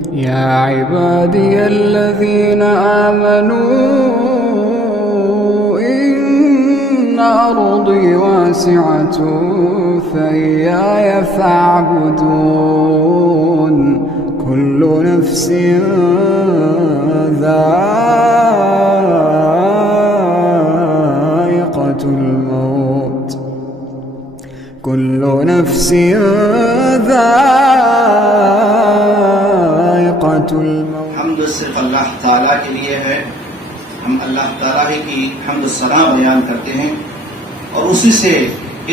يا عبادي الذين آمنوا إن أرضي واسعة فإياي فاعبدون كل نفس ذائقة الموت كل نفس ذائقة الموت. حمد صرف اللہ تعالیٰ کے لیے ہے. ہم اللہ تعالیٰ ہی کی حمد و ثنا بیان کرتے ہیں اور اسی سے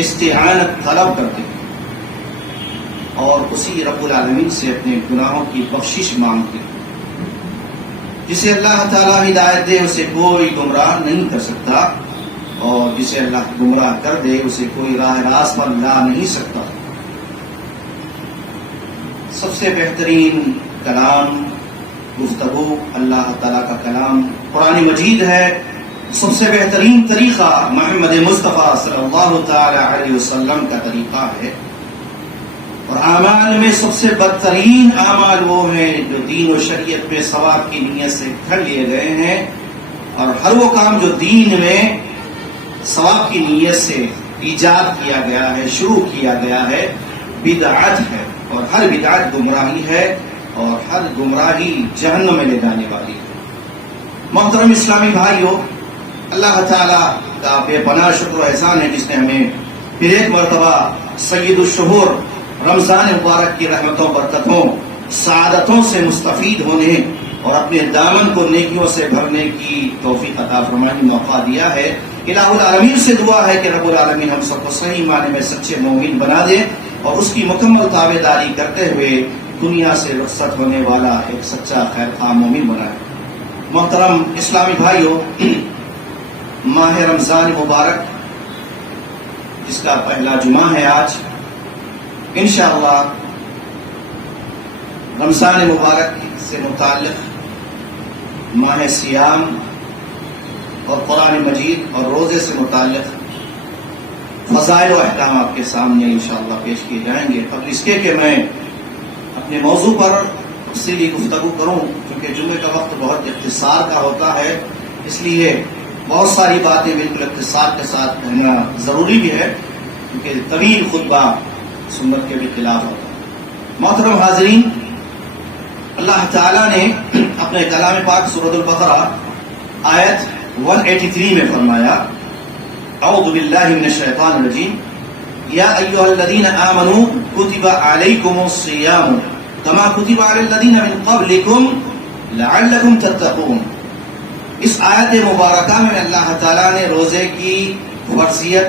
استعانت طلب کرتے ہیں اور اسی رب العالمین سے اپنے گناہوں کی بخشش مانگتے ہیں. جسے اللہ تعالیٰ ہدایت دے اسے کوئی گمراہ نہیں کر سکتا اور جسے اللہ گمراہ کر دے اسے کوئی راہ راست پر لا نہیں سکتا. سب سے بہترین کلام گفتگو اللہ تعالیٰ کا کلام قرآن مجید ہے. سب سے بہترین طریقہ محمد مصطفیٰ صلی اللہ تعالی علیہ وسلم کا طریقہ ہے. اور اعمال میں سب سے بدترین اعمال وہ ہیں جو دین و شریعت میں ثواب کی نیت سے کر لیے گئے ہیں. اور ہر وہ کام جو دین میں ثواب کی نیت سے ایجاد کیا گیا ہے، شروع کیا گیا ہے، بدعت ہے. اور ہر بدعت گمراہی ہے اور ہر گمراہی جہنم میں لے جانے والی ہے. محترم اسلامی بھائیوں، اللہ تعالیٰ کا بے پناہ شکر و احسان ہے جس نے ہمیں پھر ایک مرتبہ سید الشہور رمضان مبارک کی رحمتوں برکتوں سعادتوں سے مستفید ہونے اور اپنے دامن کو نیکیوں سے بھرنے کی توفیق عطا فرمانے موقع دیا ہے. الہ العالمین سے دعا ہے کہ رب العالمین ہم سب کو صحیح معنی میں سچے مومن بنا دے اور اس کی مکمل تابعداری کرتے ہوئے دنیا سے رخصت ہونے والا ایک سچا خیر خواہ مومن بنائے. محترم اسلامی بھائیوں، ماہ رمضان مبارک جس کا پہلا جمعہ ہے آج، انشاءاللہ رمضان مبارک سے متعلق ماہ سیام اور قرآن مجید اور روزے سے متعلق فضائل و احکام آپ کے سامنے انشاءاللہ پیش کیے جائیں گے. قبل اس کے کہ میں اپنے موضوع پر تفصیلی گفتگو کروں، کیونکہ جمعے کا وقت بہت اختصار کا ہوتا ہے، اس لیے بہت ساری باتیں بالکل اختصار کے ساتھ کہنا ضروری بھی ہے کیونکہ طویل خطبہ سنت کے بھی خلاف ہوتا ہے. محترم حاضرین، اللہ تعالیٰ نے اپنے کلام پاک سورۃ البقرہ آیت 183 میں فرمایا، اعوذ باللہ من الشیطان الرجیم، یا ایھا الذین آمنوا کتب علیکم الصیام کما کتب علی الذین من قبلکم لعلکم تتقون. اس آیت مبارکہ میں اللہ تعالیٰ نے روزے کی فرضیت،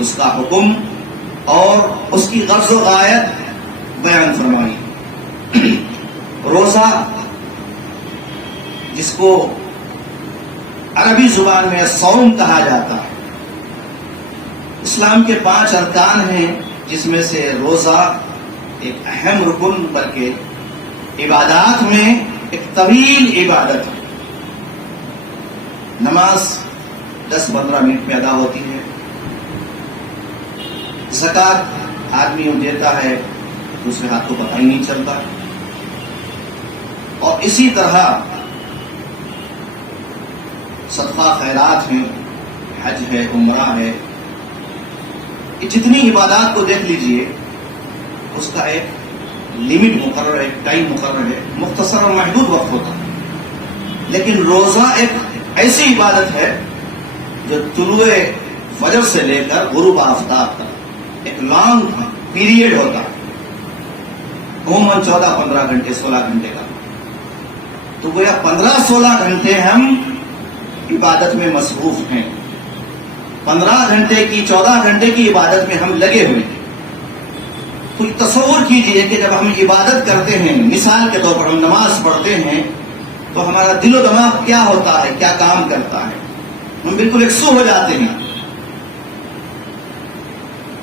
اس کا حکم اور اس کی غرض و غایت بیان فرمائی. روزہ جس کو عربی زبان میں صوم کہا جاتا ہے، اسلام کے 5 ارکان ہیں جس میں سے روزہ ایک اہم رکن بلکہ عبادات میں ایک طویل عبادت ہے. نماز 10-15 منٹ میں ادا ہوتی ہے. زکوٰۃ آدمی دیتا ہے دوسرے ہاتھ کو پتہ ہی نہیں چلتا. اور اسی طرح صدقہ خیرات ہیں، حج ہے، عمرہ ہے. یہ جتنی عبادات کو دیکھ لیجئے اس کا ایک لمٹ مقرر ہے، ایک ٹائم مقرر ہے، مختصر اور محدود وقت ہوتا ہے. لیکن روزہ ایک ایسی عبادت ہے جو طلوع فجر سے لے کر غروب آفتاب تک ایک لانگ پیریڈ ہوتا ہے، عموماً 14-15 گھنٹے 16 گھنٹے کا. تو گویا 15-16 گھنٹے ہم عبادت میں مصروف ہیں. 15 گھنٹے کی 14 گھنٹے کی عبادت میں ہم لگے ہوئے ہیں. تو تصور کیجئے کہ جب ہم عبادت کرتے ہیں، مثال کے طور پر ہم نماز پڑھتے ہیں، تو ہمارا دل و دماغ کیا ہوتا ہے، کیا کام کرتا ہے؟ ہم بالکل یکسو ہو جاتے ہیں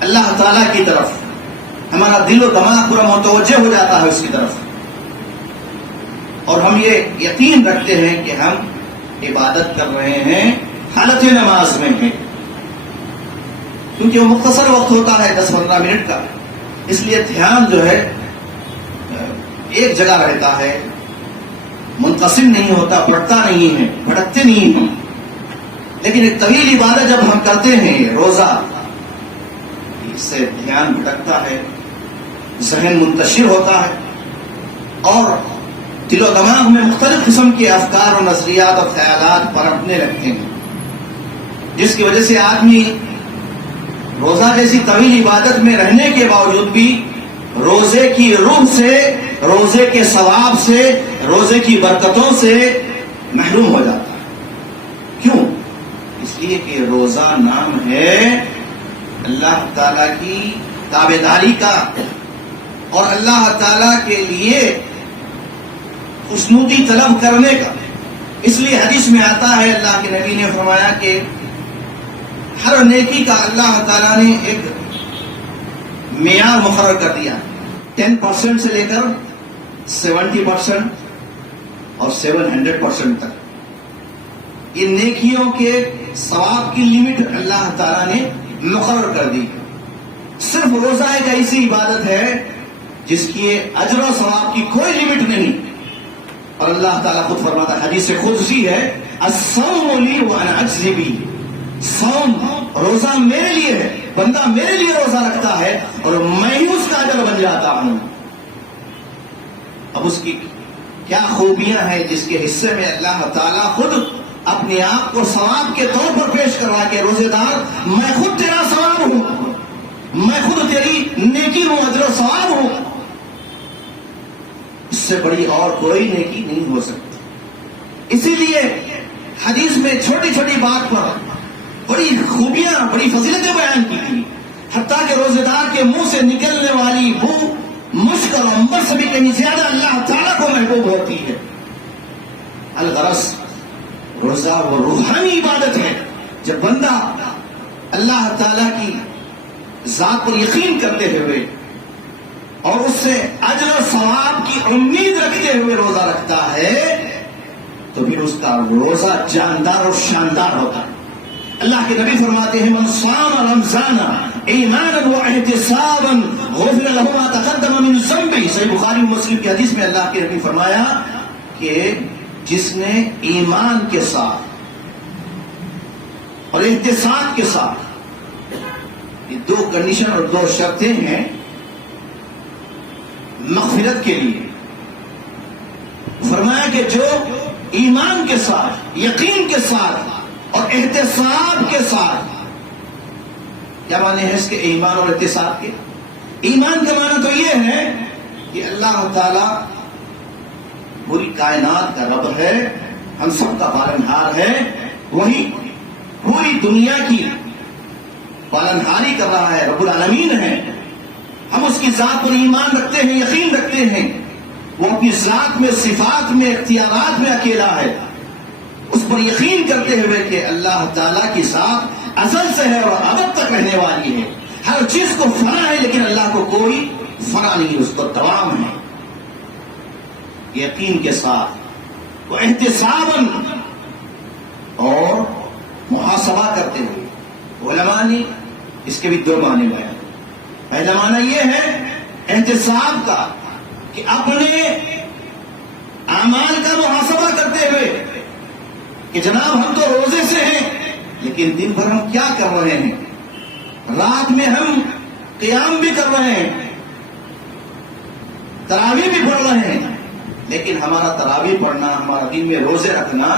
اللہ تعالیٰ کی طرف. ہمارا دل و دماغ پورا متوجہ ہو جاتا ہے اس کی طرف، اور ہم یہ یقین رکھتے ہیں کہ ہم عبادت کر رہے ہیں، حالت نماز میں ہیں. کیونکہ وہ مختصر وقت ہوتا ہے 10-15 منٹ کا، اس لیے دھیان جو ہے ایک جگہ رہتا ہے، منقسم نہیں ہوتا، بڑھتا نہیں ہے، بھٹکتے نہیں ہیں. لیکن ایک طویل عبادت جب ہم کرتے ہیں، روزہ، اس سے دھیان بھٹکتا ہے، ذہن منتشر ہوتا ہے اور دل و دماغ میں مختلف قسم کے افکار اور نظریات اور خیالات پنپنے لگتے ہیں، جس کی وجہ سے آدمی روزہ جیسی طویل عبادت میں رہنے کے باوجود بھی روزے کی روح سے، روزے کے ثواب سے، روزے کی برکتوں سے محروم ہو جاتا ہے. کیوں؟ اس لیے کہ روزہ نام ہے اللہ تعالی کی تابعداری کا اور اللہ تعالی کے لیے خوشنودی طلب کرنے کا. اس لیے حدیث میں آتا ہے، اللہ کے نبی نے فرمایا کہ ہر نیکی کا اللہ تعالیٰ نے ایک معیار مقرر کر دیا، 10% سے لے کر 70% اور 700% تک. یہ نیکیوں کے ثواب کی لمٹ اللہ تعالیٰ نے مقرر کر دی. صرف روزہ ایک ایسی عبادت ہے جس کی اجر و ثواب کی کوئی لمٹ نہیں، اور اللہ تعالیٰ خود فرماتا ہے، حدیث قدسی ہے، الصوم لی وانا اجزی بہ. صوم، روزہ میرے لیے ہے، بندہ میرے لیے روزہ رکھتا ہے اور میں ہی اس کا اجر بن جاتا ہوں. اب اس کی کیا خوبیاں ہیں جس کے حصے میں اللہ تعالیٰ خود اپنے آپ کو ثواب کے طور پر پیش کروا کے، روزے دار میں خود تیرا ثواب ہوں، میں خود تیری نیکی ہوں، اجر و ثواب ہوں. اس سے بڑی اور کوئی نیکی نہیں ہو سکتی. اسی لیے حدیث میں چھوٹی چھوٹی بات پر بڑی خوبیاں، بڑی فضیلتیں بیان کی گئی، حتیٰ کہ روزے دار کے منہ سے نکلنے والی بو مشک اور عنبر سے بھی کہیں زیادہ اللہ تعالیٰ کو محبوب ہوتی ہے. الغرض روزہ وہ روحانی عبادت ہے جب بندہ اللہ تعالیٰ کی ذات پر یقین کرتے ہوئے اور اس سے اجر و ثواب کی امید رکھتے ہوئے روزہ رکھتا ہے تو پھر اس کا روزہ جاندار اور شاندار ہوتا ہے. اللہ کے نبی فرماتے ہیں، من صام رمضان ایمانا واحتسابا غفر له ما تقدم من ذنبه. صحیح بخاری و مسلم کی حدیث میں اللہ کے نبی فرمایا کہ جس نے ایمان کے ساتھ اور احتساب کے ساتھ، یہ دو کنڈیشن اور دو شرطیں ہیں مغفرت کے لیے، فرمایا کہ جو ایمان کے ساتھ، یقین کے ساتھ اور احتساب کے ساتھ. کیا معنی ہے اس کے ایمان اور احتساب کے؟ ایمان کا معنی تو یہ ہے کہ اللہ تعالی پوری کائنات کا رب ہے، ہم سب کا پالنہار ہے، وہی پوری دنیا کی پالنہاری کر رہا ہے، رب العالمین ہے. ہم اس کی ذات پر ایمان رکھتے ہیں، یقین رکھتے ہیں، وہ اپنی ذات میں، صفات میں، اختیارات میں اکیلا ہے. اس پر یقین کرتے ہوئے کہ اللہ تعالیٰ کی ذات ازل سے ہے اور ابد تک رہنے والی ہے، ہر چیز کو فنا ہے لیکن اللہ کو کوئی فنا نہیں، اس کو دوام ہے. یقین کے ساتھ وہ احتساباً اور محاسبہ کرتے ہوئے. علماء نے اس کے بھی دو معنی بیان. پہلا معنی یہ ہے احتساب کا کہ اپنے اعمال کا محاسبہ کرتے ہوئے کہ جناب ہم تو روزے سے ہیں لیکن دن بھر ہم کیا کر رہے ہیں، رات میں ہم قیام بھی کر رہے ہیں، تراویح بھی پڑھ رہے ہیں، لیکن ہمارا تراویح پڑھنا، ہمارا دن میں روزے رکھنا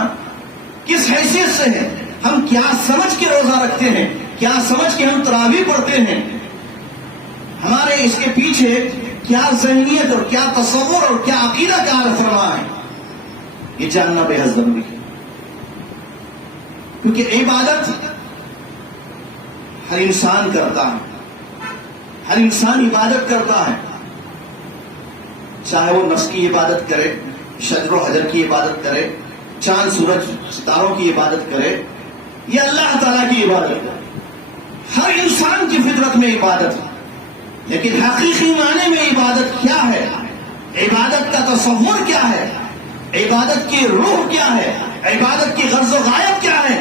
کس حیثیت سے ہے؟ ہم کیا سمجھ کے روزہ رکھتے ہیں، کیا سمجھ کے ہم تراویح پڑھتے ہیں، ہمارے اس کے پیچھے کیا ذہنیت اور کیا تصور اور کیا عقیدہ کار فرما ہے، یہ جاننا بے حد ضروری ہے. کیونکہ عبادت ہر انسان کرتا ہے، ہر انسان عبادت کرتا ہے، چاہے وہ نفس کی عبادت کرے، شجر و حجر کی عبادت کرے، چاند سورج ستاروں کی عبادت کرے یا اللہ تعالیٰ کی عبادت کرے. ہر انسان کی فطرت میں عبادت ہے، لیکن حقیقی معنی میں عبادت کیا ہے، عبادت کا تصور کیا ہے، عبادت کی روح کیا ہے، عبادت کی غرض و غایت کیا ہے.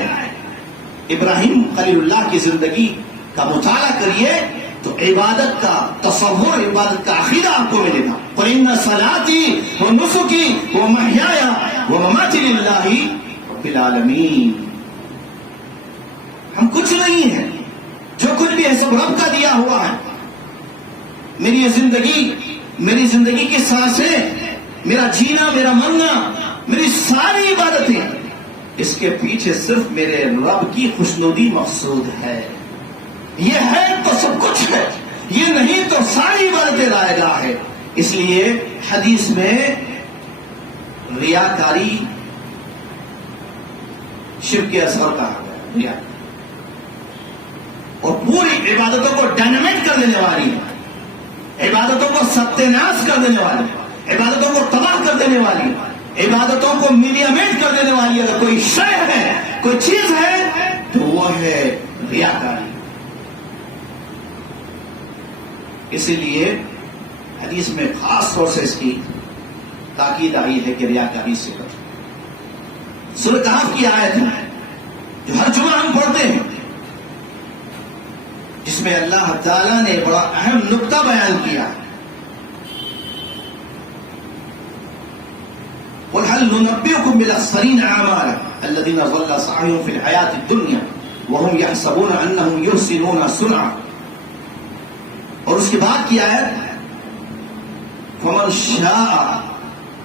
ابراہیم خلیل اللہ کی زندگی کا مطالعہ کریے تو عبادت کا تصور، عبادت کا عقیدہ آپ کو ملے گا. وَإِنَّ صَلَاتِي وَنُسُكِي وَمَحْيَايَ وَمَمَاتِي لِلَّهِ رَبِّ الْعَالَمِينَ. ہم کچھ نہیں ہیں، جو کچھ بھی ہے سب رب کا دیا ہوا ہے. میری زندگی کی سانسیں، میرا جینا، میرا مرنا، میری ساری عبادتیں، اس کے پیچھے صرف میرے رب کی خوشنودی مقصود ہے. یہ ہے تو سب کچھ ہے، یہ نہیں تو ساری عبادتیں رائے گاہ ہے. اس لیے حدیث میں ریاکاری شرک اصغر کہا گیا. ریاکاری اور پوری عبادتوں کو ڈائنامائٹ کر دینے والی ہے، عبادتوں کو ستیہ کر دینے والی ہے، عبادتوں کو تباہ کر دینے والی ہے، عبادتوں کو مینیمیٹ کر دینے والی ہے. اگر کوئی شے ہے، کوئی چیز ہے تو وہ ہے ریاکاری. اسی لیے حدیث میں خاص طور سے اس کی تاکید آئی ہے کہ ریاکاری سے بچو. سورۃ کہف کی آیت ہے جو ہر جمعہ ہم پڑھتے ہیں، جس میں اللہ تعالیٰ نے بڑا اہم نقطہ بیان کیا. قُلْ هَلْ نُنَبِّئُكُم بِالْأَخْسَرِينَ أَعْمَالًا الَّذِينَ ضَلَّ سَعْيُهُمْ فِي الْحَيَاةِ الدُّنْيَا وَهُمْ يَحْسَبُونَ أَنَّهُمْ يُحْسِنُونَ صُنْعًا. اور اس کے بعد کی آیت فَمَنْ شَاءَ،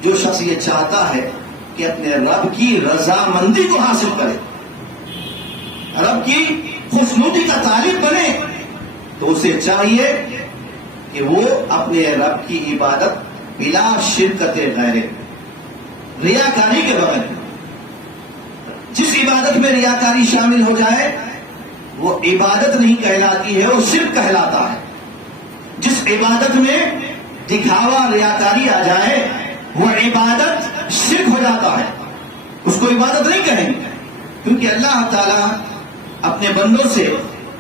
جو شخص یہ چاہتا ہے کہ اپنے رب کی رضامندی کو حاصل کرے، رب کی خوشنودی کا طالب بنے، تو اسے چاہیے کہ وہ اپنے رب کی عبادت بلا شرکت غیر، ریاکاری کے بغیر. جس عبادت میں ریاکاری شامل ہو جائے وہ عبادت نہیں کہلاتی ہے، وہ شرک کہلاتا ہے. جس عبادت میں دکھاوا، ریاکاری آ جائے وہ عبادت شرک ہو جاتا ہے، اس کو عبادت نہیں کہیں گے. کیونکہ اللہ تعالیٰ اپنے بندوں سے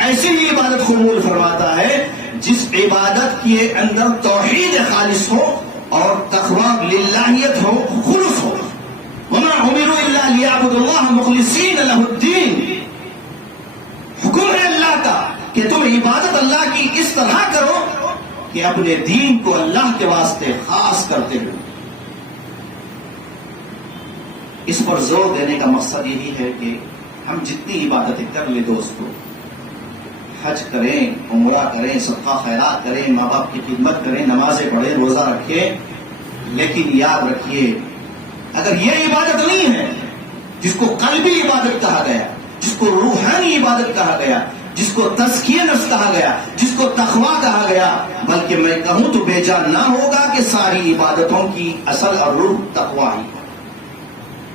ایسی ہی عبادت قبول فرماتا ہے جس عبادت کے اندر توحید خالص ہو اور تقویٰ للہیت ہو، خلوص ہو. وَمَا أُمِرُوا إِلَّا لِيَعْبُدُوا اللَّهَ مُخْلِصِينَ لَهُ الدِّينَ. حکم ہے اللہ کا کہ تم عبادت اللہ کی اس طرح کرو کہ اپنے دین کو اللہ کے واسطے خاص کرتے ہو. اس پر زور دینے کا مقصد یہی ہے کہ ہم جتنی عبادتیں کر لیں دوستو، حج کریں، عمرہ کریں، صدقہ خیرات کریں، ماں باپ کی خدمت کریں، نمازیں پڑھیں، روزہ رکھیں، لیکن یاد رکھیے اگر یہ عبادت نہیں ہے جس کو قلبی عبادت کہا گیا، جس کو روحانی عبادت کہا گیا، جس کو تزکیہ نفس کہا گیا، جس کو تقویٰ کہا گیا، بلکہ میں کہوں تو بے جان نہ ہوگا کہ ساری عبادتوں کی اصل اور روح تقویٰ ہی.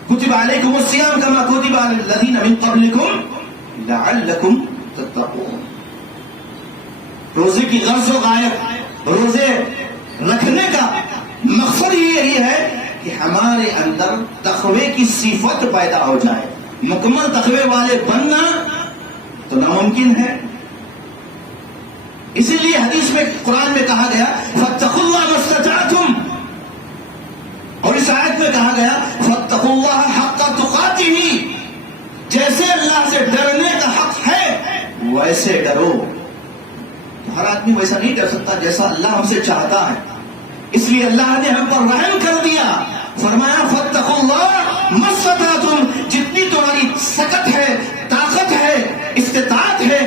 کتب علیکم الصیام کما کتب علی الذین من قبلکم لعلکم تتقون. روزے کی غرض و غایت، روزے رکھنے کا مقصد یہی ہے کہ ہمارے اندر تقوی کی صفت پیدا ہو جائے. مکمل تقوی والے بننا تو ناممکن ہے. اسی لیے حدیث میں، قرآن میں کہا گیا فاتقوا اللہ ما استطعتم، اور اس آیت میں کہا گیا فاتقوا اللہ حق تقاتہ. جیسے اللہ سے ڈرنے کا حق ہے ویسے ڈرو. ہر آدمی ویسا نہیں ڈر سکتا جیسا اللہ ہم سے چاہتا ہے. اس لیے اللہ نے ہم پر رحم کر دیا، فرمایا فاتقوا اللہ ما استطعتم. جتنی تمہاری سکت ہے، طاقت ہے، استطاعت ہے،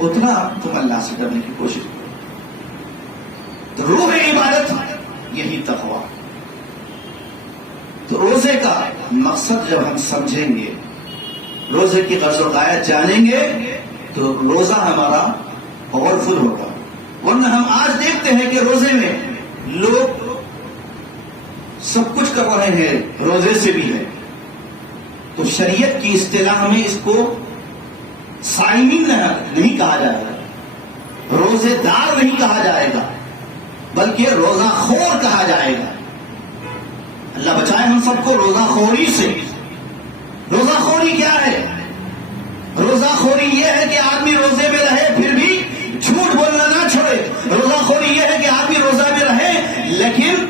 اتنا تم اللہ سے ڈرنے کی کوشش کرو. تو روح عبادت یہی تقویٰ. تو روزے کا مقصد جب ہم سمجھیں گے، روزے کی غرض و غایت جانیں گے، تو روزہ ہمارا پاورفل ہوگا. ورنہ ہم آج دیکھتے ہیں کہ روزے میں لوگ سب کچھ کر رہے ہیں، روزے سے بھی ہے. تو شریعت کی اصطلاح میں اس کو صائمین نہیں کہا جائے گا، روزے دار نہیں کہا جائے گا، بلکہ روزہ خور کہا جائے گا. اللہ بچائے ہم سب کو روزہ خوری سے. روزہ خوری کیا ہے؟ روزہ خوری یہ ہے کہ آدمی روزے میں رہے پھر بھی جھوٹ بولنا نہ چھوڑے. روزہ خوری یہ ہے کہ آدمی روزہ میں رہے لیکن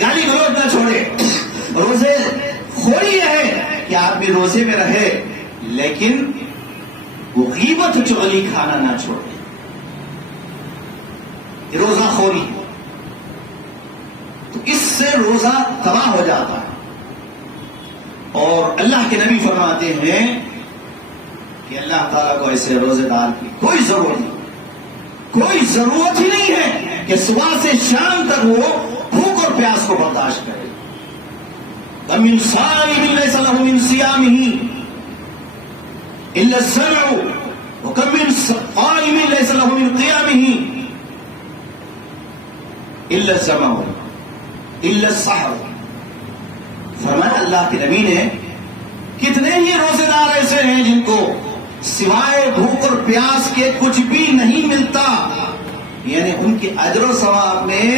گالی گلوچ نہ چھوڑے. روزے خوری یہ ہے کہ آدمی روزے میں رہے لیکن وہ غیبت چغلی کھانا نہ چھوڑے. یہ روزہ خوری ہے، تو اس سے روزہ تباہ ہو جاتا ہے. اور اللہ کے نبی فرماتے ہیں کہ اللہ تعالیٰ کو ایسے روزے دار کی کوئی ضرورت نہیں، کوئی ضرورت ہی نہیں ہے کہ صبح سے شام تک وہ بھوک اور پیاس کو برداشت کرے. وَمِن صَائِمٍ لَيْسَ لَهُ مِن صِيَامِهِ إِلَّا السَّمْعُ وَكَم مِّن قَائِمٍ لَيْسَ لَهُ مِن قِيَامِهِ إِلَّا السَّمْعُ إِلَّا السَّحْرُ. فرمایا اللہ کے نبی نے کتنے ہی روزے دار ایسے ہیں جن کو سوائے بھوک اور پیاس کے کچھ بھی نہیں ملتا، یعنی ان کے اجر و ثواب میں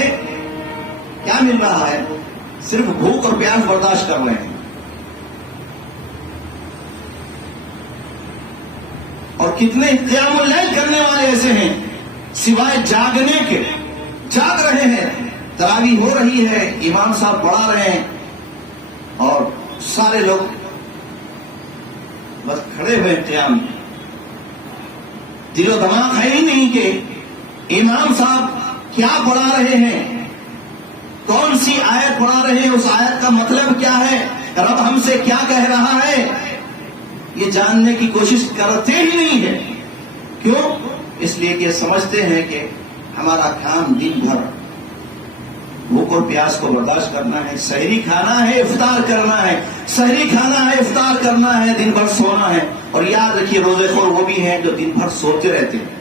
کیا مل رہا ہے؟ صرف بھوک اور پیاس برداشت کر رہے ہیں. اور کتنے قیام اللیل کرنے والے ایسے ہیں سوائے جاگنے کے جاگ رہے ہیں، تراویح ہو رہی ہے، امام صاحب پڑھا رہے ہیں اور سارے لوگ بس کھڑے ہوئے قیام میں. دل و دماغ ہے ہی نہیں کہ امام صاحب کیا پڑھا رہے ہیں، کون سی آیت پڑھا رہے ہیں، اس آیت کا مطلب کیا ہے، رب ہم سے کیا کہہ رہا ہے، یہ جاننے کی کوشش کرتے ہی نہیں ہے. کیوں؟ اس لیے کہ سمجھتے ہیں کہ ہمارا کام دن بھر بھوک اور پیاس کو برداشت کرنا ہے، سحری کھانا ہے، افطار کرنا ہے، سحری کھانا ہے، افطار کرنا ہے، دن بھر سونا ہے. اور یاد رکھیے روزے خور وہ بھی ہیں جو دن بھر سوتے رہتے ہیں،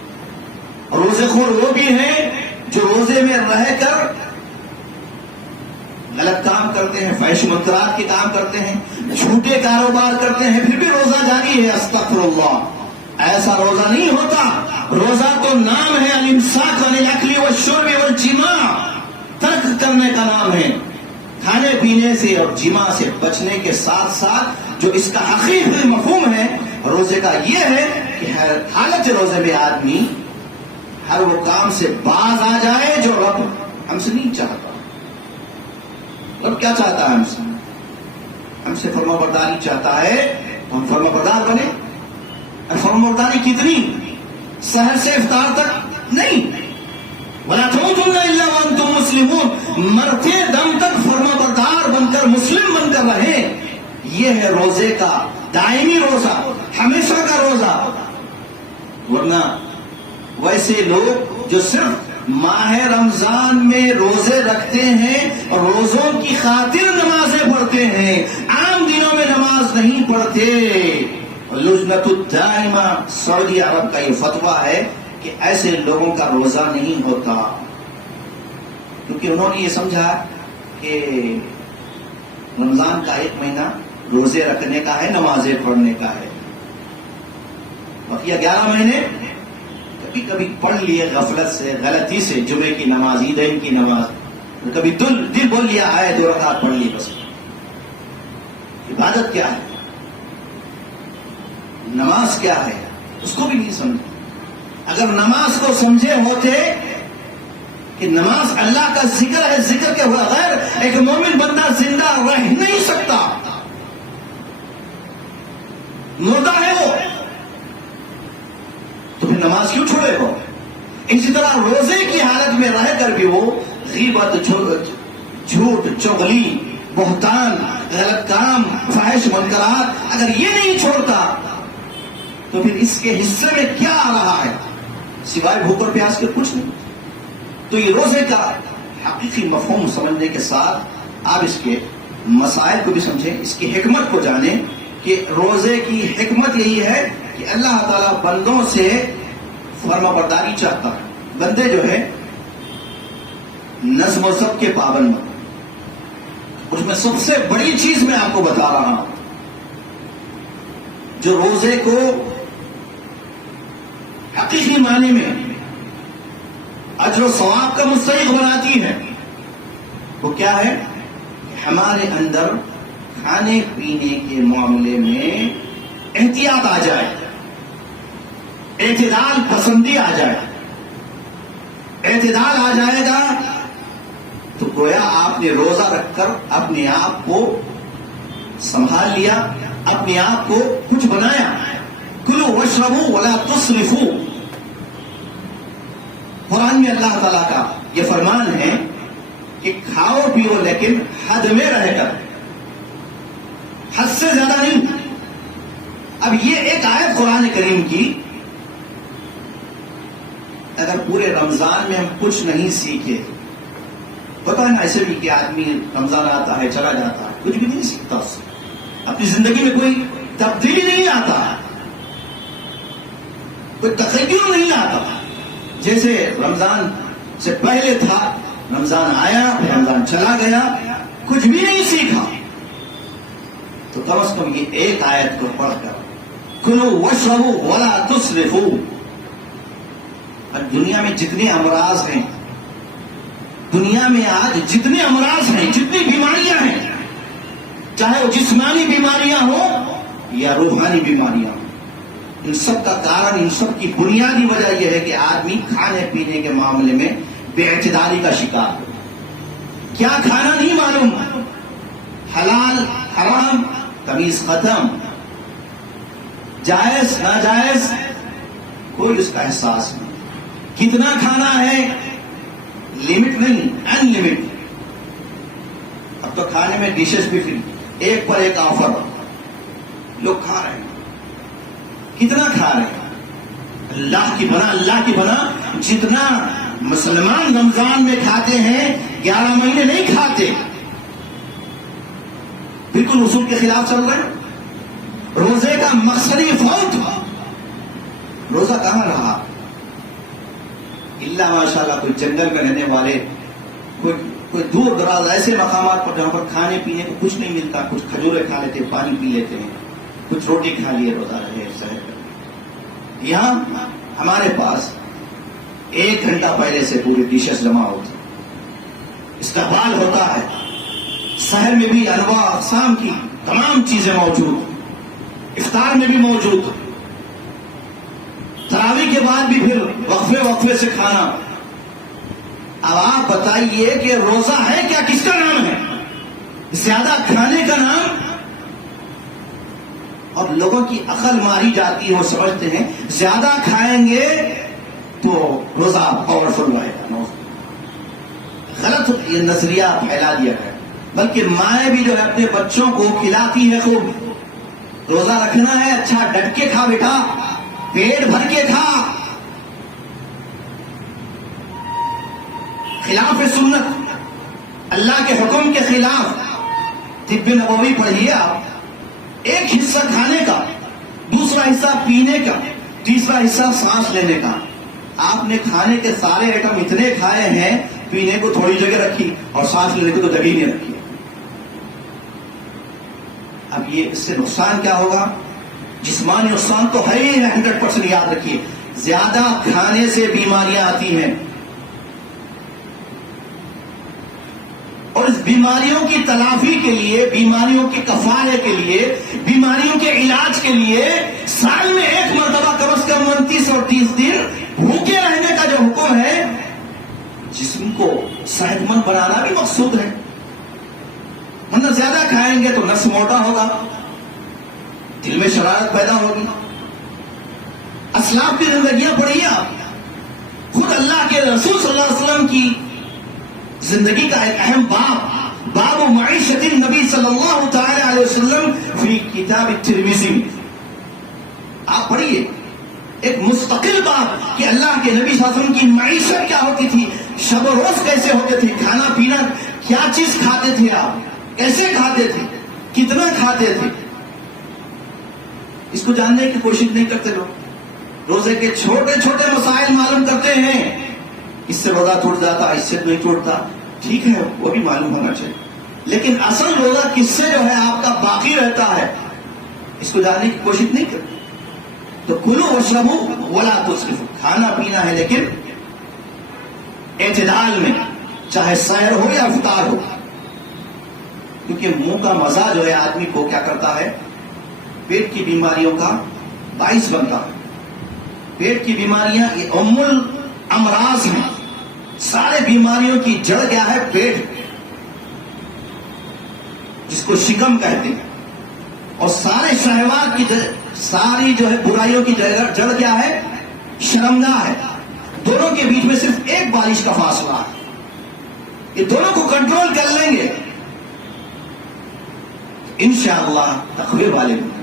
اور روزے خور وہ بھی ہیں جو روزے میں رہ کر غلط کام کرتے ہیں، فحش منکرات کے کام کرتے ہیں، جھوٹے کاروبار کرتے ہیں، پھر بھی روزہ جاری ہے. استغفر اللہ، ایسا روزہ نہیں ہوتا. روزہ تو نام ہے الامساک عن الاکل والشرب والجماع، ترک کرنے کا نام ہے. کھانے پینے سے اور جماع سے بچنے کے ساتھ ساتھ جو اس کا حقیقی مفہوم ہے روزے کا یہ ہے کہ ہر حالت روزے میں آدمی ہر وہ کام سے باز آ جائے جو رب ہم سے نہیں چاہتا. رب کیا چاہتا ہے ہم سے؟ ہم سے فرما برداری چاہتا ہے، ہم فرما بردار بنے. اور فرما برداری کتنی؟ سحر سے افطار تک نہیں. وَلَا تَمُوتُنَّ إِلَّا وَأَنْتُمْ مُسْلِمُونَ، مرتے دم تک فرما بردار بن کر مسلم بن کر رہے. یہ ہے روزے کا دائمی روزہ، ہمیشہ کا روزہ. ورنہ ویسے لوگ جو صرف ماہ رمضان میں روزے رکھتے ہیں اور روزوں کی خاطر نمازیں پڑھتے ہیں، عام دنوں میں نماز نہیں پڑھتے. لجنۃ الدائمہ سعودی عرب کا یہ فتویٰ ہے کہ ایسے لوگوں کا روزہ نہیں ہوتا، کیونکہ انہوں نے یہ سمجھا کہ رمضان کا ایک مہینہ روزے رکھنے کا ہے، نمازیں پڑھنے کا ہے. بقیہ 11 مہینے کبھی کبھی پڑھ لیے غفلت سے، غلطی سے، جمعے کی نماز، عیدین کی نماز، کبھی دل بول لیا آئے 2 رکعت پڑھ لی بس. عبادت کیا ہے، نماز کیا ہے، اس کو بھی نہیں سمجھے. اگر نماز کو سمجھے ہوتے کہ نماز اللہ کا ذکر ہے، ذکر کے بغیر ایک مومن بندہ زندہ رہ نہیں سکتا، مردہ ہے وہ، تو پھر نماز کیوں چھوڑے ہو؟ اسی طرح روزے کی حالت میں رہ کر بھی وہ غیبت، جھوٹ، چغلی، بہتان، غلط کام، فحش منکرات اگر یہ نہیں چھوڑتا تو پھر اس کے حصے میں کیا آ رہا ہے سوائے بھوک اور پیاس کے؟ کچھ نہیں. تو یہ روزے کا حقیقی مفہوم سمجھنے کے ساتھ آپ اس کے مسائل کو بھی سمجھیں، اس کی حکمت کو جانیں کہ روزے کی حکمت یہی ہے کہ اللہ تعالیٰ بندوں سے فرما برداری چاہتا ہے. بندے جو ہے نظم و ضبط کے پابند بنے. اس میں سب سے بڑی چیز میں آپ کو بتا رہا ہوں جو روزے کو حقیقی معنی میں اجر و ثواب کا مستحق بناتی ہے، وہ کیا ہے؟ ہمارے اندر کھانے پینے کے معاملے میں احتیاط آ جائے، اعتدال پسندی آ جائے. اعتدال آ جائے گا تو گویا آپ نے روزہ رکھ کر اپنے آپ کو سنبھال لیا، اپنے آپ کو کچھ بنایا. کلوا واشربوا ولا تسرفوا. قرآن میں اللہ تعالیٰ کا یہ فرمان ہے کہ کھاؤ پیو لیکن حد میں رہ کر، حد سے زیادہ نہیں۔ اب یہ ایک آیت قرآن کریم کی اگر پورے رمضان میں ہم کچھ نہیں سیکھے، پتا ہے نا ایسے بھی کہ آدمی رمضان آتا ہے چلا جاتا ہے، کچھ بھی نہیں سیکھتا، اس سے اپنی زندگی میں کوئی تبدیلی نہیں آتا، کوئی تغیر نہیں آتا، جیسے رمضان سے پہلے تھا، رمضان آیا پھر رمضان چلا گیا، کچھ بھی نہیں سیکھا۔ تو کم از کم یہ ایک آیت کو پڑھ کر کلوا واشربوا ولا تسرفوا۔ دنیا میں جتنے امراض ہیں، دنیا میں آج جتنے امراض ہیں، جتنی بیماریاں ہیں، چاہے وہ جسمانی بیماریاں ہوں یا روحانی بیماریاں ہوں، ان سب کا کارن، ان سب کی بنیادی وجہ یہ ہے کہ آدمی کھانے پینے کے معاملے میں بے اعتدالی کا شکار ہو۔ کیا کھانا نہیں معلوم، حلال حرام تمیز ختم، جائز ناجائز کوئی اس کا احساس نہیں، کتنا کھانا ہے لمٹ نہیں، ان لمٹ۔ اب تو کھانے میں ڈشز بھی فری، ایک پر ایک آفر، لوگ کھا رہے ہیں، کتنا کھا رہے ہیں، اللہ کی بنا جتنا مسلمان رمضان میں کھاتے ہیں 11 مہینے نہیں کھاتے، بالکل اصول کے خلاف چل رہے ہیں۔ روزے کا مقصد ہی فوت، روزہ کہاں رہا؟ اللہ ماشاءاللہ کوئی جنگل میں رہنے والے، کوئی دور دراز ایسے مقامات پر جہاں پر کھانے پینے کو کچھ نہیں ملتا، کچھ کھجورے کھا لیتے، پانی پی لیتے ہیں، کچھ روٹی کھا لیے، روزہ رہے سحر کر۔ یہاں ہمارے پاس 1 گھنٹہ پہلے سے پوری ڈشز جمع ہوتی، استقبال ہوتا ہے، سحر میں بھی انواع اقسام کی تمام چیزیں موجود، افطار میں بھی موجود، تراویح کے بعد بھی پھر وقفے سے کھانا۔ اب آپ بتائیے کہ روزہ ہے کیا، کس کا نام ہے؟ زیادہ کھانے کا نام؟ اور لوگوں کی عقل ماری جاتی ہے، وہ سمجھتے ہیں زیادہ کھائیں گے تو روزہ پاورفل رہے گا۔ غلط یہ نظریہ پھیلا دیا ہے، بلکہ مائیں بھی جو ہے اپنے بچوں کو کھلاتی ہے خوب، روزہ رکھنا ہے اچھا ڈٹ کے کھا بیٹا، پیٹ بھر کے کھا، خلاف سنت، اللہ کے حکم کے خلاف۔ طب نبوی پڑھیے آپ، ایک حصہ کھانے کا، دوسرا حصہ پینے کا، تیسرا حصہ سانس لینے کا۔ آپ نے کھانے کے سارے آئٹم اتنے کھائے ہیں، پینے کو تھوڑی جگہ رکھی اور سانس لینے کو تو جگہ ہی نہیں رکھی۔ اب یہ اس سے نقصان کیا ہوگا؟ جسمانی نقصان تو ہے ہی 100%، یاد رکھیے، زیادہ کھانے سے بیماریاں آتی ہیں، اور اس بیماریوں کی تلافی کے لیے، بیماریوں کے کفارے کے لیے، بیماریوں کے علاج کے لیے سال میں 1 مرتبہ کم از کم 29 اور 30 دن بھوکے رہنے کا جو حکم ہے، جسم کو صحت مند بنانا بھی مقصود ہے، ورنہ زیادہ کھائیں گے تو نس موٹا ہوگا، دل میں شرارت پیدا ہوگی۔ اسلاف کی زندگیاں پڑھیے آپ، خود اللہ کے رسول صلی اللہ علیہ وسلم کی زندگی کا ایک اہم باب معیشت النبی صلی اللہ تعالی علیہ وسلم فی کتاب الترمذی، آپ پڑھیے، ایک مستقل باب کہ اللہ کے نبی صلی اللہ علیہ وسلم کی معیشت کیا ہوتی تھی، شب و روز کیسے ہوتے تھے، کھانا پینا کیا چیز کھاتے تھے، آپ کیسے کھاتے تھے، کتنا کھاتے تھے، اس کو جاننے کی کوشش نہیں کرتے لوگ۔ روزے کے چھوٹے چھوٹے مسائل معلوم کرتے ہیں، اس سے روزہ ٹوٹ جاتا، اس سے نہیں ٹوٹتا، ٹھیک ہے وہ بھی معلوم ہونا چاہیے، لیکن اصل روزہ کس سے جو ہے آپ کا باقی رہتا ہے، اس کو جاننے کی کوشش نہیں کرتے۔ تو کلوا واشربوا ولا تسرفوا، کھانا پینا ہے لیکن اعتدال میں، چاہے سحر ہو یا افطار ہو، کیونکہ منہ کا مزہ جو ہے آدمی کو کیا کرتا ہے، پیٹ کی بیماریوں کا باعث بنتا ہے۔ پیٹ کی بیماریاں یہ ام الامراض ہیں، سارے بیماریوں کی جڑ کیا ہے، پیٹ، جس کو شکم کہتے ہیں، اور سارے شہوات کی ساری جو ہے برائیوں کی جڑ کیا ہے، شرمگاہ ہے۔ دونوں کے بیچ میں صرف ایک بارش کا فاصلہ ہے. یہ دونوں کو کنٹرول کر لیں گے انشاءاللہ تقوی والے بنیں.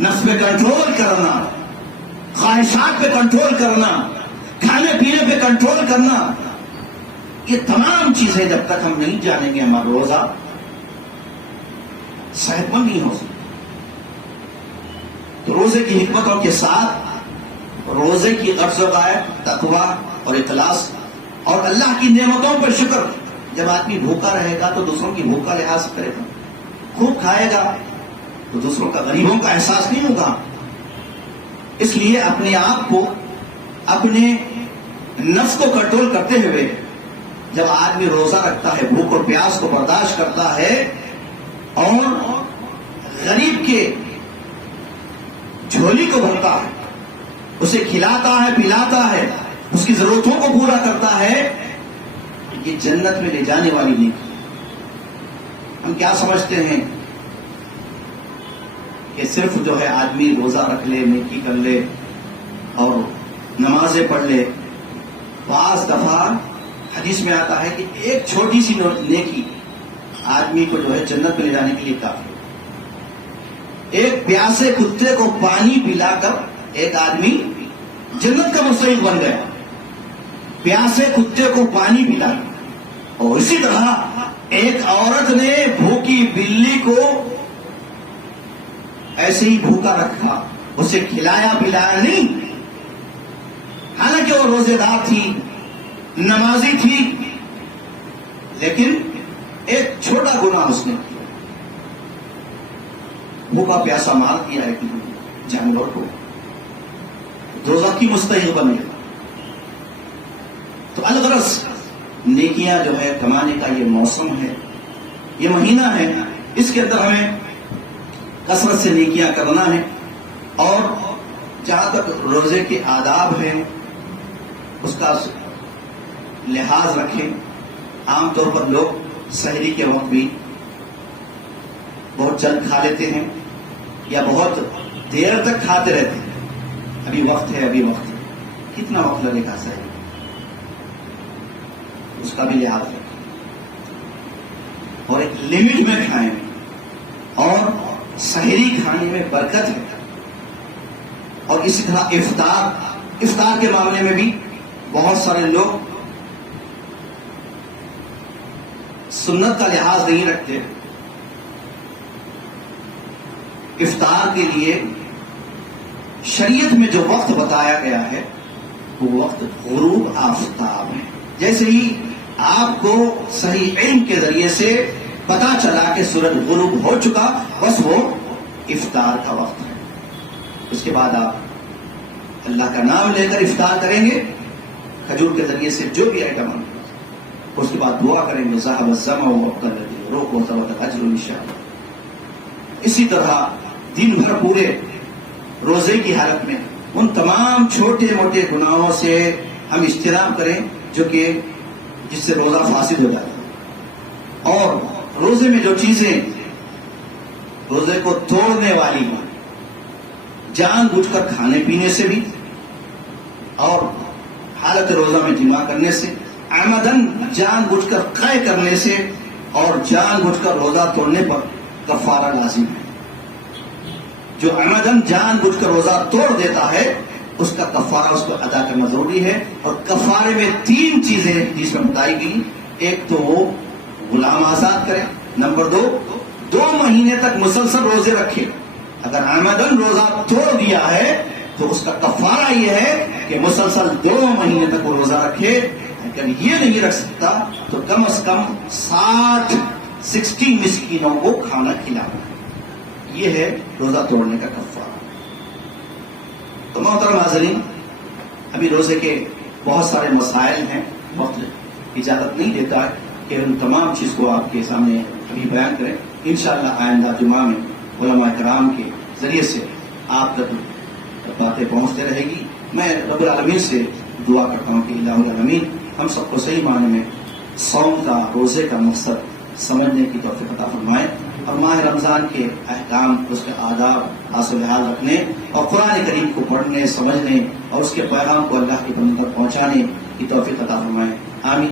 نفس پہ کنٹرول کرنا، خواہشات پہ کنٹرول کرنا، کھانے پینے پہ کنٹرول کرنا، یہ تمام چیزیں جب تک ہم نہیں جانیں گے ہمارا روزہ صحت مند نہیں ہو سکتا. تو روزے کی حکمتوں کے ساتھ روزے کی غرض و غایت تقوی اور اخلاص اور اللہ کی نعمتوں پر شکر. جب آدمی بھوکا رہے گا تو دوسروں کی بھوک کا لحاظ کرے گا، خوب کھائے گا تو دوسروں کا، غریبوں کا احساس نہیں ہوگا. اس لیے اپنے آپ کو، اپنے نفس کو کنٹرول کرتے ہوئے جب آدمی روزہ رکھتا ہے، بھوک اور پیاس کو برداشت کرتا ہے اور غریب کے جھولی کو بھرتا ہے، اسے کھلاتا ہے، پلاتا ہے، اس کی ضرورتوں کو پورا کرتا ہے، یہ جنت میں لے جانے والی نیکی. ہم کیا سمجھتے ہیں کہ صرف جو ہے آدمی روزہ رکھ لے، نیکی کر لے اور نمازیں پڑھ لے. بعض دفعہ حدیث میں آتا ہے کہ ایک چھوٹی سی نیکی آدمی کو جو ہے جنت میں لے جانے کے لیے کافی. ایک پیاسے کتے کو پانی پلا کر ایک آدمی جنت کا مستحق بن گیا، پیاسے کتے کو پانی پلا. اور اسی طرح ایک عورت نے بھوکی بلی کو ایسے ہی بھوکا رکھا، اسے کھلایا پلایا نہیں، حالانکہ وہ روزے دار تھی، نمازی تھی، لیکن ایک چھوٹا گناہ اس نے کیا، بھوکا پیاسا مار دیا ایک جانور کو، روزہ کی مستحق بن گیا. تو الغرض نیکیاں جو ہے کمانے کا یہ موسم ہے، یہ مہینہ ہے، اس کے اندر ہمیں کثرت سے نیکیاں کرنا ہے. اور جہاں تک روزے کے آداب ہیں اس کا لحاظ رکھیں. عام طور پر لوگ سحری کے وقت بھی بہت جلد کھا لیتے ہیں یا بہت دیر تک کھاتے رہتے ہیں. ابھی وقت ہے، ابھی وقت ہے. کتنا وقت لگے گا سحری؟ اس کا بھی لحاظ رکھیں اور ایک لمٹ میں کھائیں. اور سحری کھانے میں برکت ہے. اور اسی طرح افطار کے معاملے میں بھی بہت سارے لوگ سنت کا لحاظ نہیں رکھتے. افطار کے لیے شریعت میں جو وقت بتایا گیا ہے وہ وقت غروب آفتاب ہے. جیسے ہی آپ کو صحیح علم کے ذریعے سے پتا چلا کہ سورج غروب ہو چکا، بس وہ افطار کا وقت ہے. اس کے بعد آپ اللہ کا نام لے کر افطار کریں گے کھجور کے ذریعے سے، جو بھی آئٹم ہم، اس کے بعد دعا کریں گے ذهب الظمأ وابطل الجوع وثبت الاجر ان شاء اللہ. اسی طرح دن بھر پورے روزے کی حالت میں ان تمام چھوٹے موٹے گناہوں سے ہم اجتناب کریں جو کہ جس سے روزہ فاسد ہو جاتا ہے. اور روزے میں جو چیزیں روزے کو توڑنے والی ہیں، جان بوجھ کر کھانے پینے سے بھی اور حالت روزہ میں جماع کرنے سے، عمدن جان بوجھ کر قے کرنے سے اور جان بوجھ کر روزہ توڑنے پر کفارہ لازم ہے. جو عمدن جان بوجھ کر روزہ توڑ دیتا ہے اس کا کفارہ اس کو ادا کرنا ضروری ہے. اور کفارے میں 3 چیزیں جس میں بتائی گئی. ایک تو وہ غلام آزاد کرے، نمبر 2 مہینے تک مسلسل روزے رکھے. اگر عمدن روزہ توڑ دیا ہے تو اس کا کفارہ یہ ہے کہ مسلسل 2 مہینے تک وہ روزہ رکھے. اگر یہ نہیں رکھ سکتا تو کم از کم 60 مسکینوں کو کھانا کھلانا. یہ ہے روزہ توڑنے کا کفارہ. تو محترم حاضرین، ابھی روزے کے بہت سارے مسائل ہیں، وقت اجازت نہیں دیتا ہے کہ ان تمام چیز کو آپ کے سامنے ابھی بیان کریں. انشاءاللہ آئندہ جمعہ میں علماء کرام کے ذریعے سے آپ تک باتیں پہنچتے رہے گی. میں رب العالمین سے دعا کرتا ہوں کہ الہ العالمین ہم سب کو صحیح معنی میں صوم کا، روزے کا مقصد سمجھنے کی توفیق عطا فرمائے. اور ماہ رمضان کے احکام، اس کے آداب حاصل حال رکھنے اور قرآن کریم کو پڑھنے، سمجھنے اور اس کے پیغام کو اللہ کے بندوں تک پہنچانے کی توفیق عطا فرمائے۔